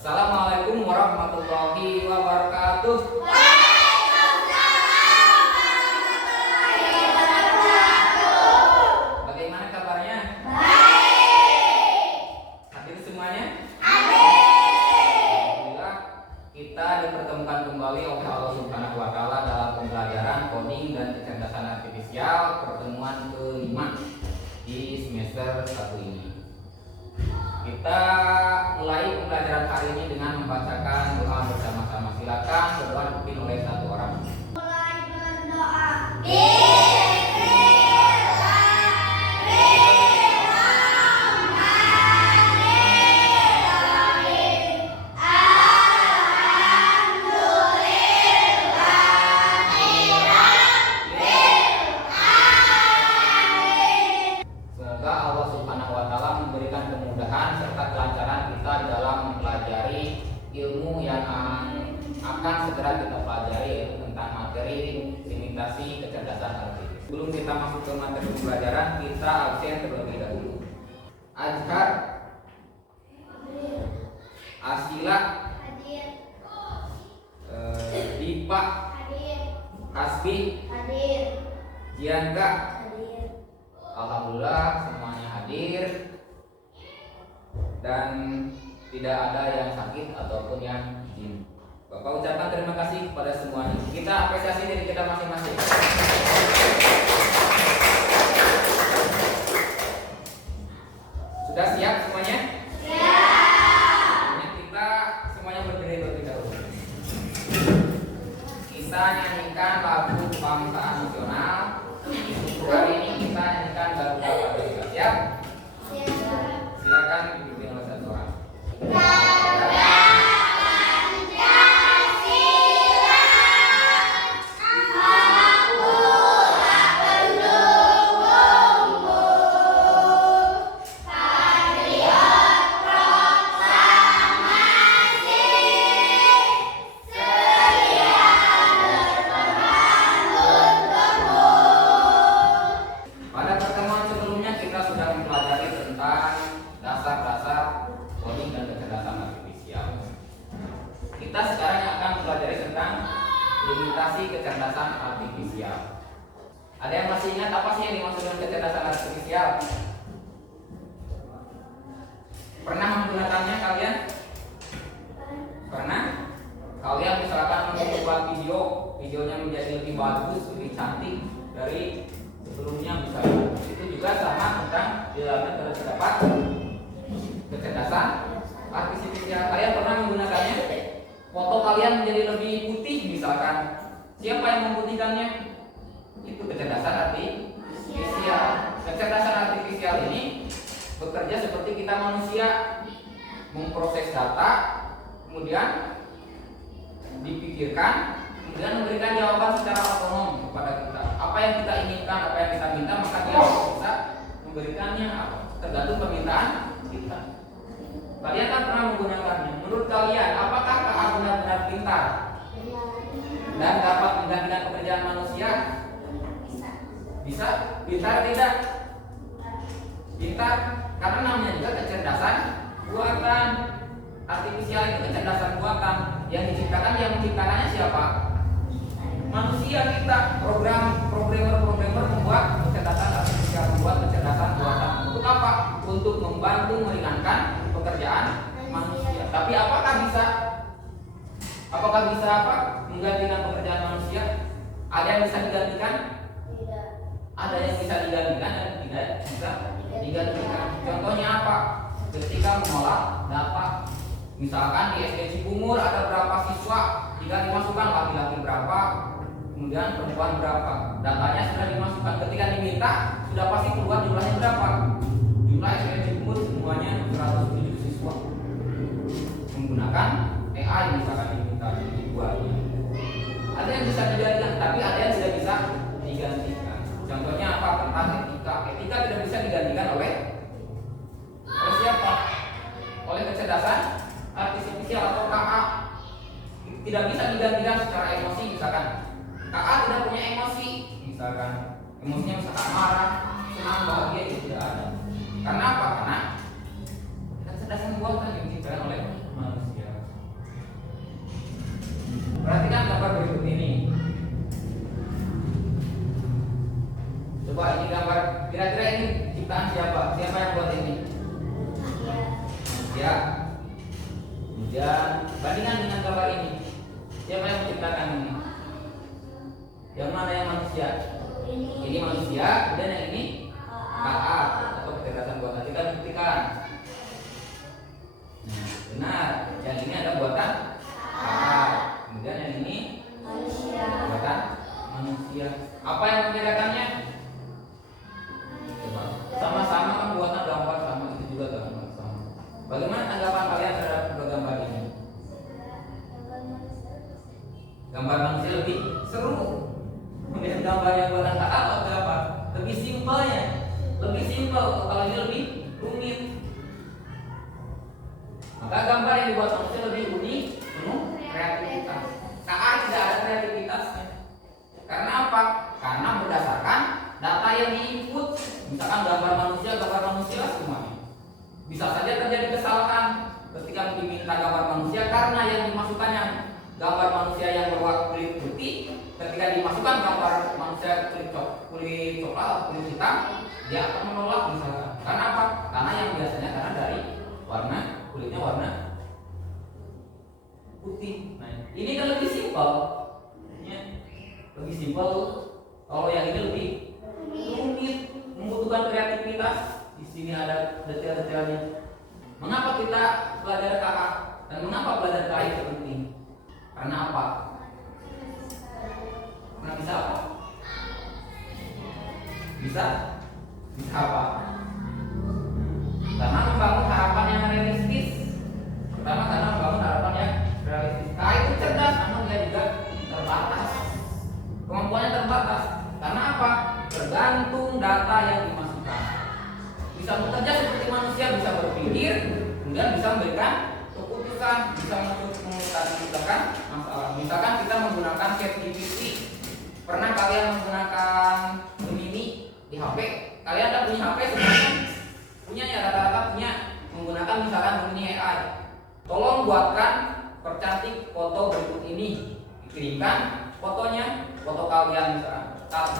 Assalamualaikum warahmatullahi wabarakatuh. Bagaimana kabarnya? Hadir semuanya? Alhamdulillah, kita dipertemukan kembali oleh Allah Subhanahu wa taala dalam pembelajaran coding dan kecerdasan artifisial pertemuan kelima di semester 1 ini. Kita mulai pembelajaran hari ini dengan membacakan doa bersama-sama. Silakan berdoa dipimpin oleh satu orang. Mulai berdoa. Semoga Allah Subhanahu wa taala memberikan kemudahan serta kelancaran kita dalam mempelajari ilmu yang akan segera kita pelajari, yaitu tentang materi limitasi kecerdasan artifisial. Sebelum kita masuk ke materi pembelajaran, kita absen terlebih dahulu. Azhar, Asila, Hadir. Dipa, Hadir. Hasbi, Hadir. Jianka. Hadir. Alhamdulillah semuanya hadir dan tidak ada yang sakit ataupun yang jin. Bapak ucapkan terima kasih kepada semuanya. Kita apresiasi diri kita masing-masing. Sudah siap semuanya? Siap. Kita semuanya berdiri terlebih dahulu. Kita nyanyikan lagu kebangsaan nasional. Hari ini kita nyanyikan Garuda Pancasila. Siap? Silakan dipimpin oleh satu orang. Pada pertemuan sebelumnya kita sudah mempelajari tentang dasar-dasar coding dan kecerdasan artifisial. Kita sekarang akan mempelajari tentang limitasi kecerdasan artifisial. Ada yang masih ingat apa sih yang dimaksud dengan kecerdasan artifisial? Pernah menggunakannya kalian? Pernah? Kalian misalkan membuat videonya menjadi lebih bagus, lebih cantik dari sebelumnya misalnya. Itu juga sama tentang di dalamnya terdapat kecerdasan artifisial. Kalian pernah menggunakannya? Foto kalian menjadi lebih putih misalkan. Siapa yang memutihkannya? Itu kecerdasan artifisial. Kecerdasan artifisial ini bekerja seperti kita manusia, memproses data, kemudian dipikirkan, kemudian memberikan jawaban secara otonom kepada kita. Apa yang kita inginkan, apa yang kita minta, maka dia bisa memberikannya, tergantung permintaan kita. Kalian kan pernah menggunakannya. Menurut kalian, apakah KA benar-benar pintar dan dapat menggantikan pekerjaan manusia? Bisa? Pintar tidak? Pintar, karena namanya juga kecerdasan buatan. Artifisial itu kecerdasan buatan. Yang diciptakan, yang menciptakannya siapa? Manusia kita. Programmer membuat kecerdasan artifisial, membuat kecerdasan buatan. Untuk apa? Untuk membantu meringankan pekerjaan manusia. Tapi apakah bisa menggantikan pekerjaan manusia? Ada yang bisa digantikan? Tidak. Ada yang bisa digantikan dan tidak bisa digantikan. Contohnya apa? Ketika mengolah data, misalkan di SD Cibungur ada berapa siswa, jika dimasukkan laki-laki berapa, kemudian perempuan berapa, datanya sudah dimasukkan. Ketika diminta, sudah pasti keluar jumlahnya berapa. Jumlah SD Cibungur semuanya 107 siswa. Menggunakan AI misalkan diminta dibuatnya. Ada yang bisa digantikan, tapi ada yang tidak bisa digantikan. Contohnya apa? Tentang etika. Etika tidak bisa digantikan oleh siapa? Oleh kecerdasan artifisial atau KA. Tidak bisa digantikan secara emosi misalkan. KA tidak punya emosi misalkan. Emosinya misalkan marah, senang, bahagia, itu tidak ada. Karena apa? Karena kecerdasan buatan yang diciptakan oleh manusia. Dan bandingkan dengan gambar ini. Siapa yang menciptakan ini? Yang mana yang manusia? Ini manusia, kemudian yang ini KA atau kecerdasan buatan. Kita buktikan. Nah, benar. Yang ini ada buatan KA. Kemudian yang ini buatan manusia. Apa yang membedakannya? Coba. Sama-sama kan buatan gambar sama, itu juga gambar sama. Bagaimana tanggapan kalian terhadap kedua gambar ini? Gambar manusia lebih seru. Kemudian gambar yang buatan KA apa? Lebih simpelnya. Lebih simpel. Kalau ini lebih rumit. Maka gambar yang dibuat manusia lebih unik, penuh kreativitas. KA tidak ada kreativitasnya. Karena apa? Karena berdasarkan data yang diinput. Misalkan gambar manusia semuanya. Bisa saja terjadi kesalahan ketika diminta gambar manusia karena yang dimasukkannya gambar manusia yang berwarna kulit putih, ketika dimasukkan gambar manusia kulit coklat, kulit hitam, dia akan menolak misalkan. Karena apa? Karena yang biasanya karena dari warna kulitnya warna putih. Nah, ini kan lebih simpel. Ya. Lebih simpel. Kalau yang ini lebih rumit, membutuhkan kreativitas. Di sini ada detail-detailnya. Mengapa kita belajar KA dan mengapa belajar KA itu penting? Karena apa? Karena bisa apa? Bisa apa? Karena membangun harapan yang realistis. Pertama karena membangun harapan yang realistis. KA itu cerdas, namun dia juga terbatas. Kemampuannya terbatas. Karena apa? Tergantung data yang dimasukkan. Bisa bekerja seperti manusia, bisa berpikir, kemudian bisa memberikan keputusan, bisa menciptakan masalah. Misalkan kita menggunakan ChatGPT. Pernah kalian menggunakan Gemini di HP? Kalian ada punya HP sebenarnya? Punya ya, rata-rata punya. Menggunakan misalkan Gemini AI. Tolong buatkan percantik foto berikut ini. Dikirimkan fotonya, foto kalian misalkan.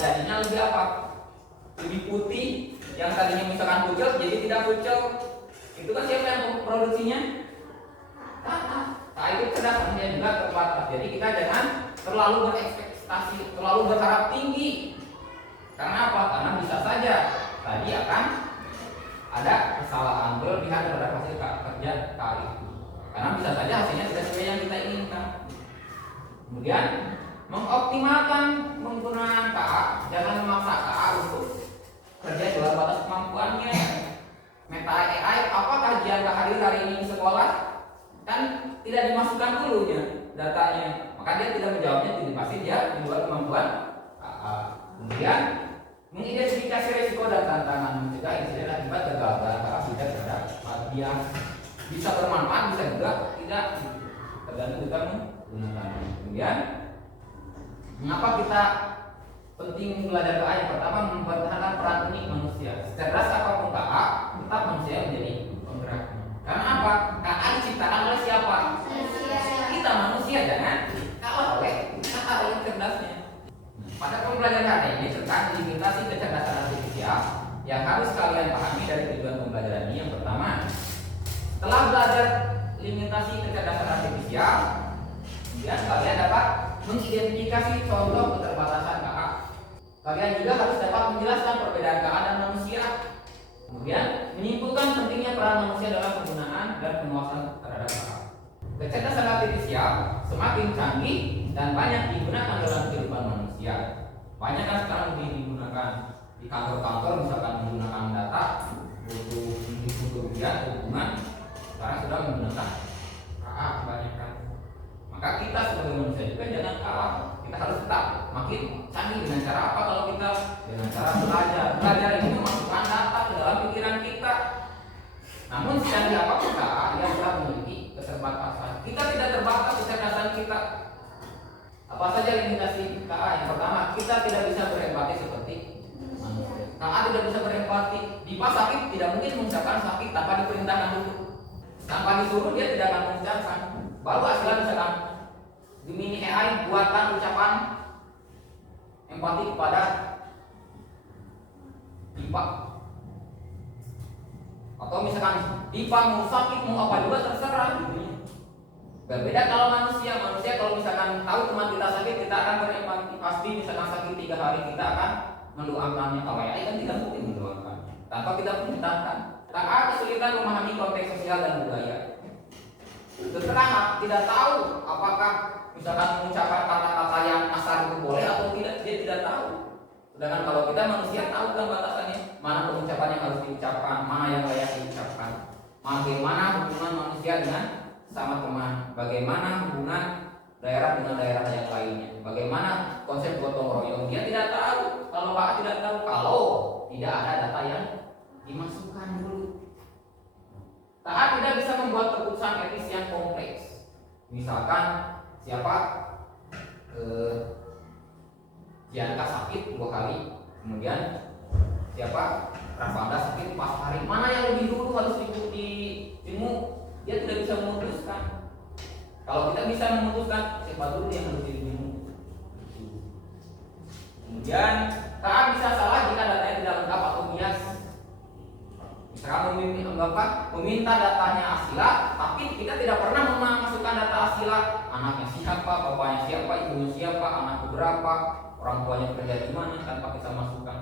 Jadinya lebih apa? Lebih putih. Yang tadinya misalkan pucet jadi tidak pucet. Itu kan siapa yang memproduksinya? Nah, itu cerdas, dia juga terbatas. Jadi kita jangan terlalu berekspektasi, terlalu berharap tinggi. Karena apa? Karena bisa saja tadi akan ada kesalahan berlebihan terhadap hasil kerja kali itu. Karena bisa saja hasilnya tidak sesuai yang kita inginkan. Kemudian mengoptimalkan penggunaan KA, jangan memaksa KA untuk kerja di luar batas kemampuannya. Meta AI, apa kajian hadir hari ini di sekolah? Kan tidak dimasukkan dulunya datanya, maka dia tidak menjawabnya, jadi pasti dia di luar kemampuan KA. Kemudian mengidentifikasi risiko dan tantangan mencegah insiden akibat kegagalan KA tidak terhadap dia bisa bermanfaat, bisa juga tidak, tergantung kita menggunakannya. Kemudian mengapa kita penting belajar KA? Yang pertama, mempertahankan peran unik manusia. Cerdas apapun KA, tetap manusia menjadi penggeraknya. Karena apa? KA diciptakan oleh siapa? Kita manusia, jangan kalah oleh cerdasnya. Pada pembelajaran hari ini tentang limitasi kecerdasan artifisial yang harus kalian pahami dari tujuan pembelajaran ini. Yang pertama, setelah belajar limitasi kecerdasan artifisial, kemudian kalian dapat mengidentifikasi contoh keterbatasan KA. Kalian juga harus dapat menjelaskan perbedaan KA dan manusia. Kemudian menyimpulkan pentingnya peran manusia dalam penggunaan dan penguasaan terhadap KA. Kecerdasan artifisial semakin canggih dan banyak digunakan dalam kehidupan manusia. Banyak kan sekarang digunakan di kantor-kantor, misalkan menggunakan data untuk hubungan. Sekarang sudah menggunakan KA kebanyakan. Maka kita sebagai manusia juga jangan kalah. Kita harus tetap makin canggih. Dengan cara apa kalau kita? Dengan cara belajar. Belajar ini memasukkan data ke dalam pikiran kita. Namun secanggih apapun KA, dia tetap memiliki keterbatasan. Kita tidak terbatas kecerdasan kita. Apa saja limitasi KA? Yang pertama, kita tidak bisa berempati seperti manusia. KA tidak bisa berempati. Dipa sakit tidak mungkin mengucapkan sakit tanpa diperintahkan dulu. Tanpa disuruh dia tidak akan mengucapkan. Baru hasilnya misalkan Gemini AI buatkan ucapan empati kepada Dipa. Atau misalkan Dipa mau sakit mau apa juga terserah gitu. Berbeda kalau manusia kalau misalkan tahu teman kita sakit, kita akan berempati. Pasti misalkan sakit 3 hari kita akan mendoakannya. Kalau ya kan tidak mungkin mendoakannya tanpa kita perintahkan. Tak ada kesulitan memahami konteks sosial dan budaya. Terserah tidak tahu apakah misalkan mengucapkan kata-kata yang asal itu boleh atau tidak, dia tidak tahu. Sedangkan kalau kita manusia tahu kan batasannya, mana pengucapan yang harus diucapkan, mana yang layak diucapkan, bagaimana hubungan manusia dengan sama teman, bagaimana hubungan daerah dengan daerah yang lainnya, bagaimana konsep gotong royong. Dia tidak tahu. Kalau Pak tidak tahu, kalau tidak ada data yang dimasukkan dulu. Taat tidak bisa membuat keputusan etis yang kompleks. Misalkan siapa Janka sakit 2 hari, kemudian siapa Rafanda sakit 4 hari, mana yang lebih dulu harus diikuti ilmu, dia tidak bisa memutuskan. Kalau kita bisa memutuskan, siapa dulu yang harus diilmu. Kemudian taat bisa salah jika datanya tidak lengkap atau bias. Misalkan meminta datanya asila, tapi kita tidak pernah memasukkan data asila. Anaknya siapa, bapaknya siapa, ibunya siapa, anaknya berapa, orang tuanya kerja di mana, tanpa kita masukkan.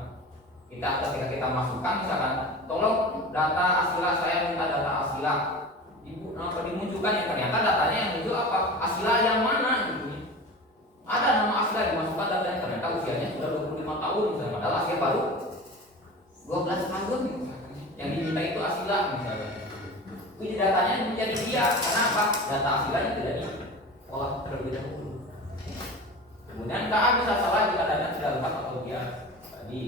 Ketika kita masukkan, misalkan, tolong data asila, saya minta data asila. Ibu kenapa dimunculkan, yang ternyata datanya yang muncul apa? Asila yang mana? Gitu. Ada nama asila dimasukkan, datanya ternyata usianya sudah 25 tahun, misalnya, padahal asila baru 12 tahun. Yang diminta itu asila misalnya. Jadi datanya menjadi dia. Kenapa? Data asilanya tidak diolah terlebih dahulu. Kemudian KA bisa salah jika data tidak lengkap atau bias. Tadi.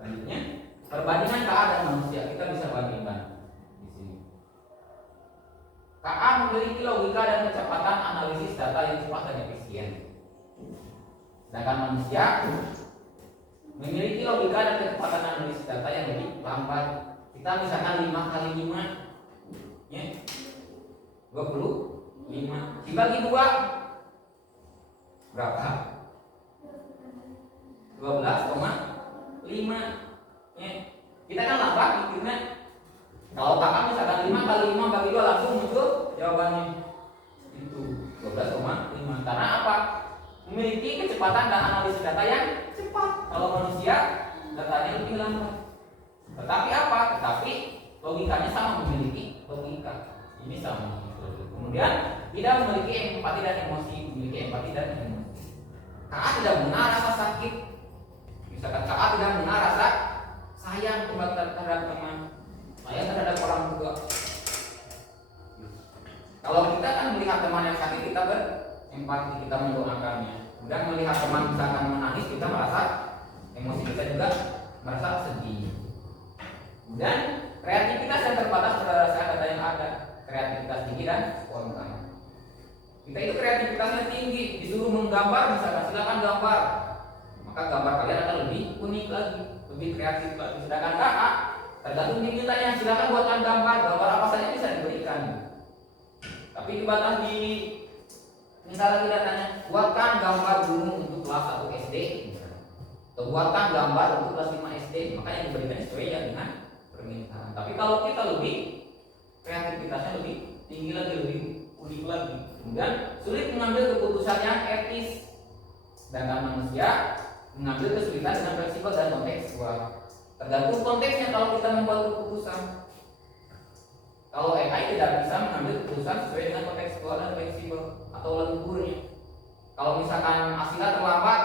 Selanjutnya, perbandingan KA dan manusia kita bisa bandingkan di sini. KA memiliki logika dan kecepatan analisis data yang cepat dan efisien. Sedangkan manusia memiliki logika dan kecepatan analisis data yang lebih lambat. Kita misalkan 5 kali 5 ya, 25 dibagi 2 berapa? 12,5 ya. Kita kan lambat mikirnya. Kalau kakak misalkan 5 kali 5 bagi 2 langsung muncul jawabannya itu 12,5. Karena apa? Memiliki kecepatan dan analisis data yang cepat. Kalau manusia datanya lebih lambat. Tetapi apa? Tetapi logikanya sama, memiliki logika. Ini sama. Kemudian tidak memiliki empati dan emosi, memiliki empati dan emosi. KA tidak mengenal rasa sakit. Misalkan KA tidak mengenal rasa sayang terhadap teman, sayang terhadap orang tua. Kalau kita kan melihat teman yang sakit, kita berempati, kita mendoakannya. Kemudian melihat teman misalkan menangis, kita merasa emosi, kita juga merasa sedih. Dan kreativitas yang terbatas berdasarkan data yang ada, kreativitas tinggi dan spontan. Kita itu kreativitasnya tinggi, disuruh menggambar, misalkan silakan gambar, maka gambar kalian akan lebih unik lagi, lebih kreatif lagi. Sedangkan kakak tergantung dimintanya, silakan buatkan gambar apa saja bisa diberikan. Tapi dibatas di misalnya kita tanya, buatkan gambar gunung untuk kelas 1 SD, atau buatkan gambar untuk kelas 5 SD, maka yang diberikan sesuai ya dengan permintaan. Tapi kalau kita lebih kreativitasnya lebih tinggi lagi, lebih unik lagi, kemudian sulit mengambil keputusan yang etis. Sedangkan manusia mengambil kesulitan dengan fleksibel dan kontekstual. Tergantung konteksnya kalau kita membuat keputusan. Kalau AI tidak bisa mengambil keputusan sesuai dengan kontekstual dan fleksibel atau lenturnya. Kalau misalkan asila terlambat,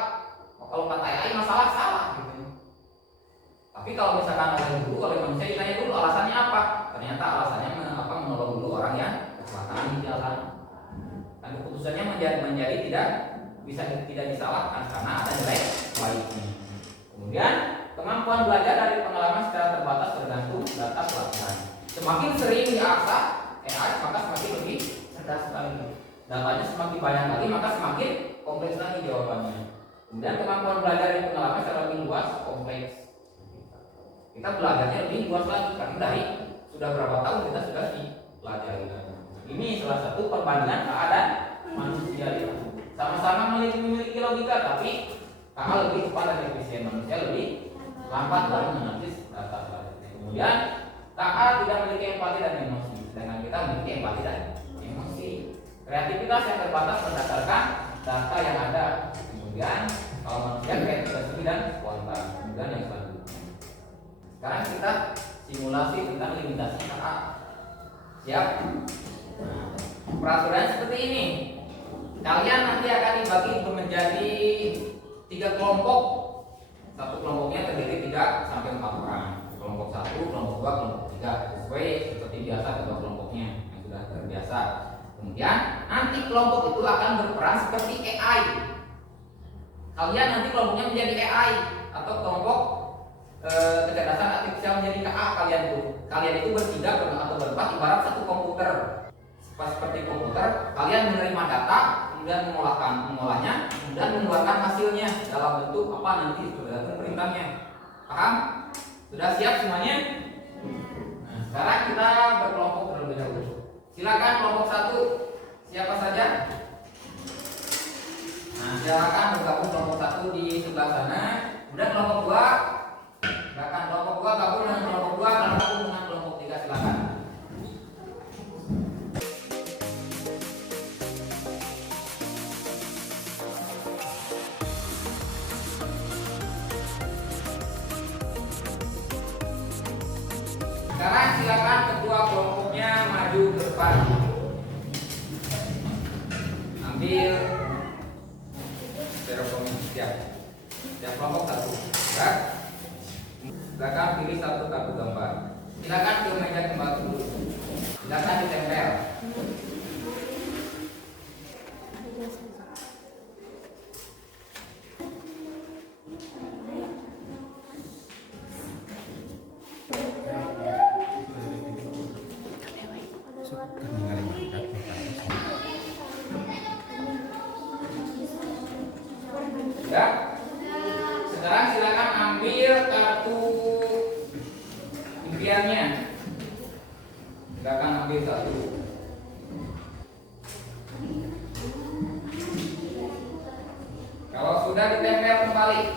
kalau kata AI masalah salah gitu. Tapi kalau misalkan oleh manusia ditanya dulu alasannya apa, ternyata alasannya menolong dulu orang yang kecelakaan di jalan. Dan keputusannya menjadi tidak disalahkan karena ada nilai baiknya. Kemudian kemampuan belajar dari pengalaman secara terbatas tergantung data pelatihan. Semakin sering diasah AI, maka semakin lebih cerdas sekali. Datanya semakin banyak lagi, maka semakin kompleks lagi jawabannya. Kemudian kemampuan belajar dari pengalaman secara lebih luas, kompleks. Kita belajarnya lebih luas lagi karena dari sudah berapa tahun kita sudah dipelajari. Ini salah satu perbandingan KA dan manusia. Sama-sama memiliki logika, tapi KA lebih cepat dan efisien, manusia lebih lambat dalam menganalisis data. Kemudian KA tidak memiliki empati dan emosi, sedangkan kita memiliki empati dan emosi. Kreativitas yang terbatas berdasarkan data yang ada. Kemudian kalau manusia kreativitas tinggi dan spontan. Kemudian yang selanjutnya. Sekarang kita simulasi tentang limitasi KA. Siap? Nah, peraturan seperti ini. Kalian nanti akan dibagi menjadi 3 kelompok. Satu kelompoknya terdiri 3 sampai 4 orang. Kelompok 1, kelompok 2, kelompok 3. Sesuai seperti biasa kedua kelompoknya yang sudah terbiasa. Kemudian nanti kelompok itu akan berperan seperti AI. Kalian nanti kelompoknya menjadi AI atau kelompok kecerdasan artifisial menjadi KA kalian itu. Kalian itu bertiga atau berempat ibarat satu komputer. Seperti komputer, kalian menerima data, kemudian mengolahnya, kemudian mengeluarkan hasilnya dalam bentuk apa nanti tergantung perintahnya. Paham? Sudah siap semuanya? Nah, sekarang kita berkelompok terlebih dahulu. Silakan kelompok 1. Siapa saja? Nah, silakan bergabung kelompok 1 di sebelah sana. Kemudian kelompok 2. Silakan kelompok 2 gabung dengan kelompok 2, gabung dengan kelompok 3, silakan. Sekarang silakan ketua kelompoknya maju ke depan. Ambil stereofoam siap. Siap kelompok 1. Siap. Silakan pilih 1 kartu gambar. Silakan ke meja kembali dulu. Silakan ditempel. Ya. Sekarang silakan ambil kartu impiannya. Silakan ambil 1. Kalau sudah ditempel kembali.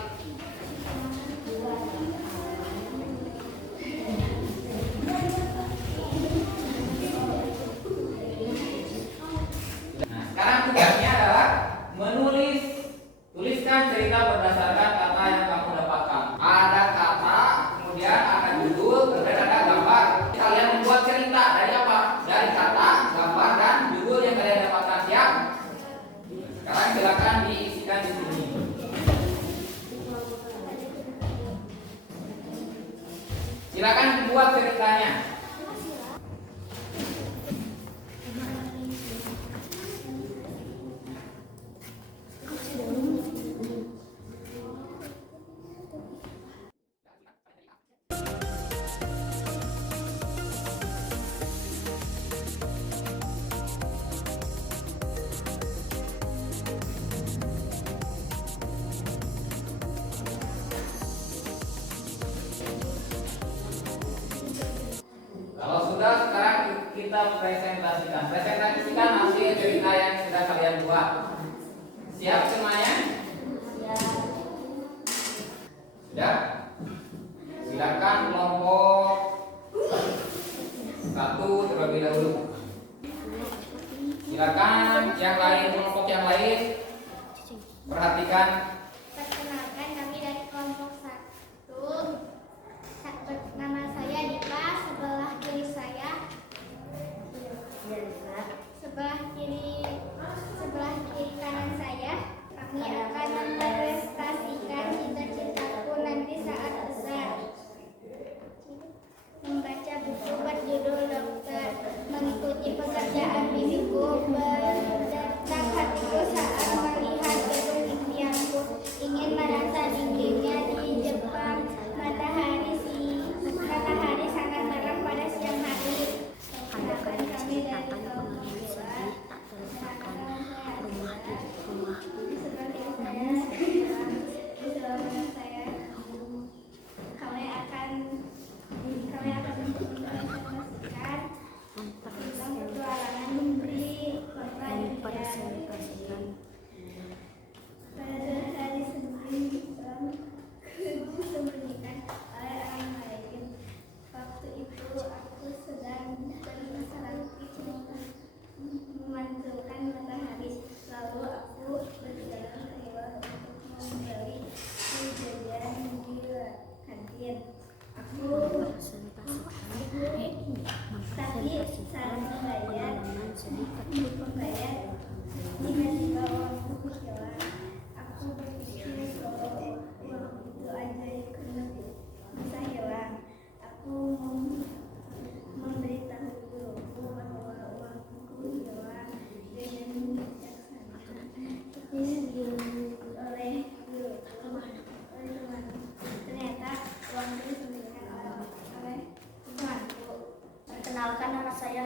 Nah, sekarang tugasnya adalah tuliskan cerita berdasarkan kata yang kamu dapatkan. Ada kata, kemudian ada judul, kemudian ada gambar. Kalian membuat cerita dari apa? Dari kata, gambar, dan judul yang kalian dapatkan. Siap? Sekarang silakan diisikan di sini. Silakan buat ceritanya. Kalau sudah, sekarang kita presentasikan hasil cerita yang sudah kalian buat. Siap semuanya? Sudah? Silakan kelompok 1 terlebih dahulu. Silakan yang lain, kelompok yang lain perhatikan. Perkenalkan, kami dari kelompok 1. Nama saya Dipa. Sebelah kiri saya, sebelah kiri kanan saya. Kami akan mempresentasikan cita-citaku nanti saat besar. Membaca buku berjudul Dokter, mengikuti pekerjaan bibiku, berdetak hatiku saat melihat gedung impianku, ingin merasa dinginnya di Jepang, matahari sangat terang pada siang hari. Perkenalkan, kami dari kelompok 2. Kami akan mempresentasikan tentang petualangan memberi korban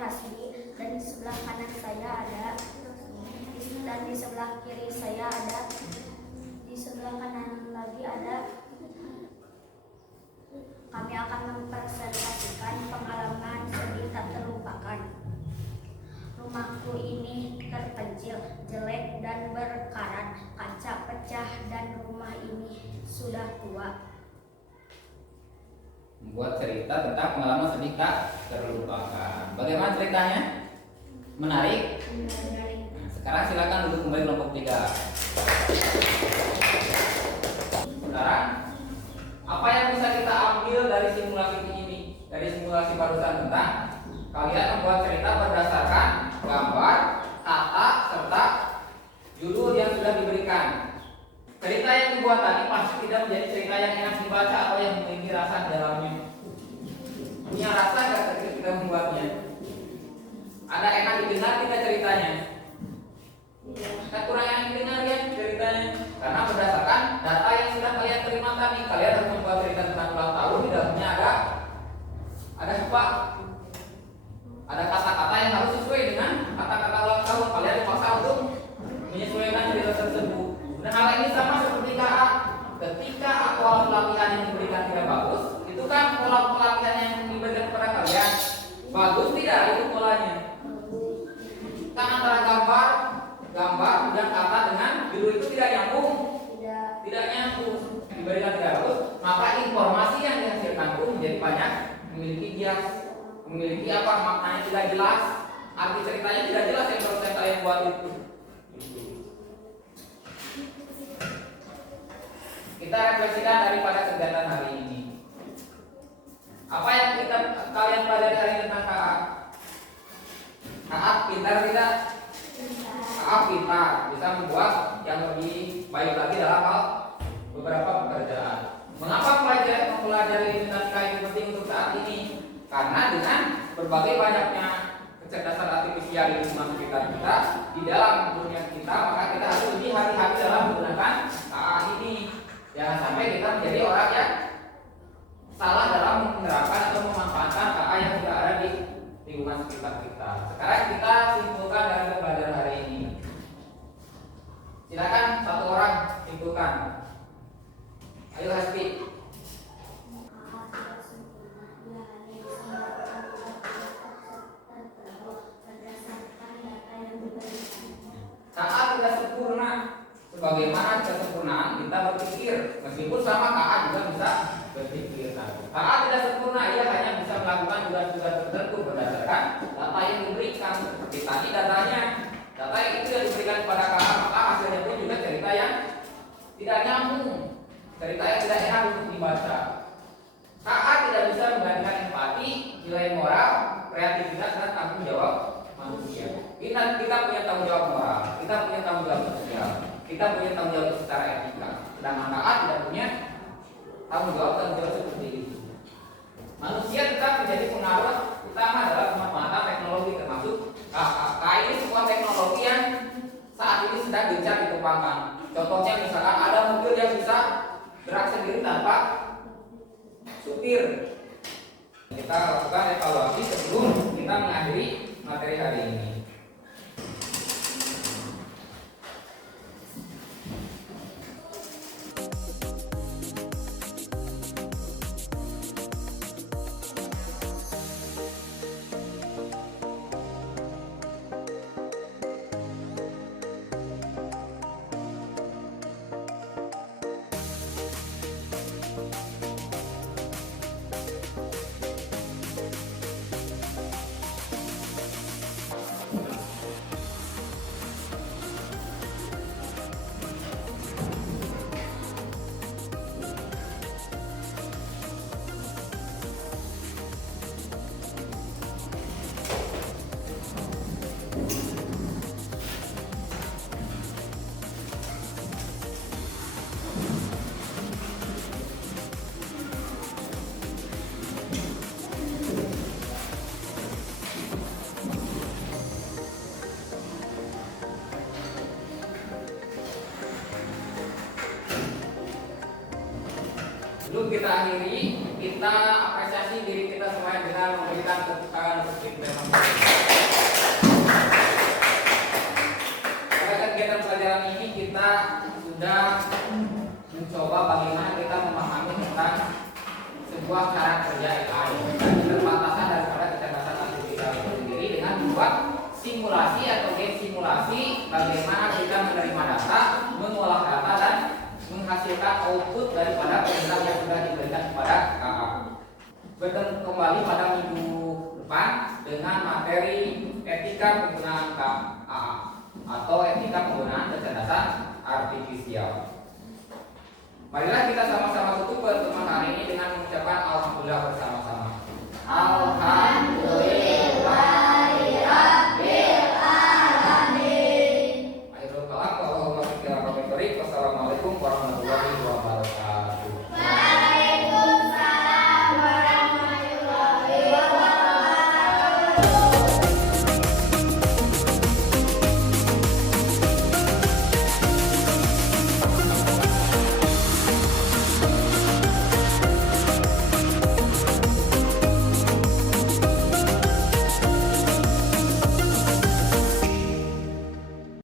Rasmi, dan di sebelah kanan saya ada, dan di sebelah kiri saya ada, di sebelah kanan lagi ada. Kami akan mempresentasikan pengalaman sedih tak terlupakan. Rumahku ini terpencil, jelek dan berkarat, kaca pecah dan rumah ini sudah tua. Membuat cerita tentang pengalaman sedih tak terlupakan. Bagaimana ceritanya? Menarik? Nah, sekarang silakan duduk kembali kelompok 3. Sekarang apa yang bisa kita ambil dari simulasi ini? Dari simulasi barusan tentang kalian membuat cerita berdasarkan gambar, kata, serta judul yang sudah diberikan. Cerita yang dibuat tadi pasti tidak menjadi cerita yang enak dibaca atau yang memiliki rasa di dalamnya. Punya rasa nggak ketika kita membuatnya? Ada enak didengar tidak ceritanya? Kan kurang enak didengar ya ceritanya. Karena berdasarkan data yang sudah kalian terima tadi, kalian harus membuat cerita tentang ulang tahun. Di dalamnya ada apa? Ada kata-kata yang harus sesuai dengan kata-kata ulang tahun. Kalian dipaksa untuk menyesuaikan cerita tersebut. Dan hal ini sama seperti KA. Ketika pola pelatihan yang diberikan tidak bagus, itu kan pola pelatihan yang diberikan kepada kalian bagus tidak itu polanya. Kan antara gambar dan kata dengan judul itu tidak nyambung. Tidak nyambung. Diberikan tidak bagus, maka informasi yang dihasilkan pun menjadi banyak memiliki bias, memiliki apa maknanya tidak jelas, arti ceritanya tidak jelas yang proses kalian buat itu. Kita refleksikan daripada kegiatan hari ini. Apa yang kalian pelajari hari ini tentang KA? KA pintar tidak? KA pintar, bisa membuat yang lebih baik lagi dalam hal beberapa pekerjaan. Mengapa mempelajari matematika itu penting untuk saat ini? Karena dengan berbagai banyaknya kecerdasan artifisial di sekitar kita, di dalam dunia kita, maka kita harus lebih hati-hati dalam menggunakan KA ini. Jangan sampai kita menjadi orang yang salah dalam menerapkan atau memanfaatkan KA yang sudah ada di lingkungan sekitar kita. Sekarang kita simpulkan dari pembelajaran hari ini. Silakan satu orang simpulkan. Ayo Hasti. KA tidak sempurna. Sebagaimana kesempurnaan kita berpikir, meskipun sama KA juga bisa berpikir. KA tidak sempurna, ia hanya bisa melakukan tugas-tugas tertentu berdasarkan data yang diberikan. Seperti tadi datanya, data yang itu yang diberikan kepada KA, maka hasilnya pun juga cerita yang tidak nyambung, cerita yang tidak enak untuk dibaca. KA tidak bisa menggantikan empati, nilai moral, kreativitas dan tanggung jawab manusia. Kita punya tanggung jawab moral, kita punya tanggung jawab sosial, kita punya tanggung jawab secara etika. Sedangkan KA tidak punya tanggung jawab seperti itu. Manusia tetap menjadi pengaruh utama dalam pemanfaatan teknologi, termasuk KA ini sebuah teknologi yang saat ini sedang gencar dikembangkan. Contohnya misalkan ada mobil yang bisa gerak sendiri tanpa supir. Kita lakukan evaluasi sebelum kita mengakhiri materi hari ini. Sebelum kita akhiri, kita apresiasi diri kita semuanya dengan memberikan tepuk tangan untuk diri kita. membuat simulasi atau game simulasi bagaimana kita menerima data, mengolah data dan menghasilkan output daripada perintah yang sudah diberikan kepada KA. Bertemu kembali pada minggu depan dengan materi etika penggunaan KA atau etika penggunaan kecerdasan artifisial. Marilah kita sama-sama tutup pertemuan hari ini dengan mengucapkan alhamdulillah bersama-sama. Alhamdulillah.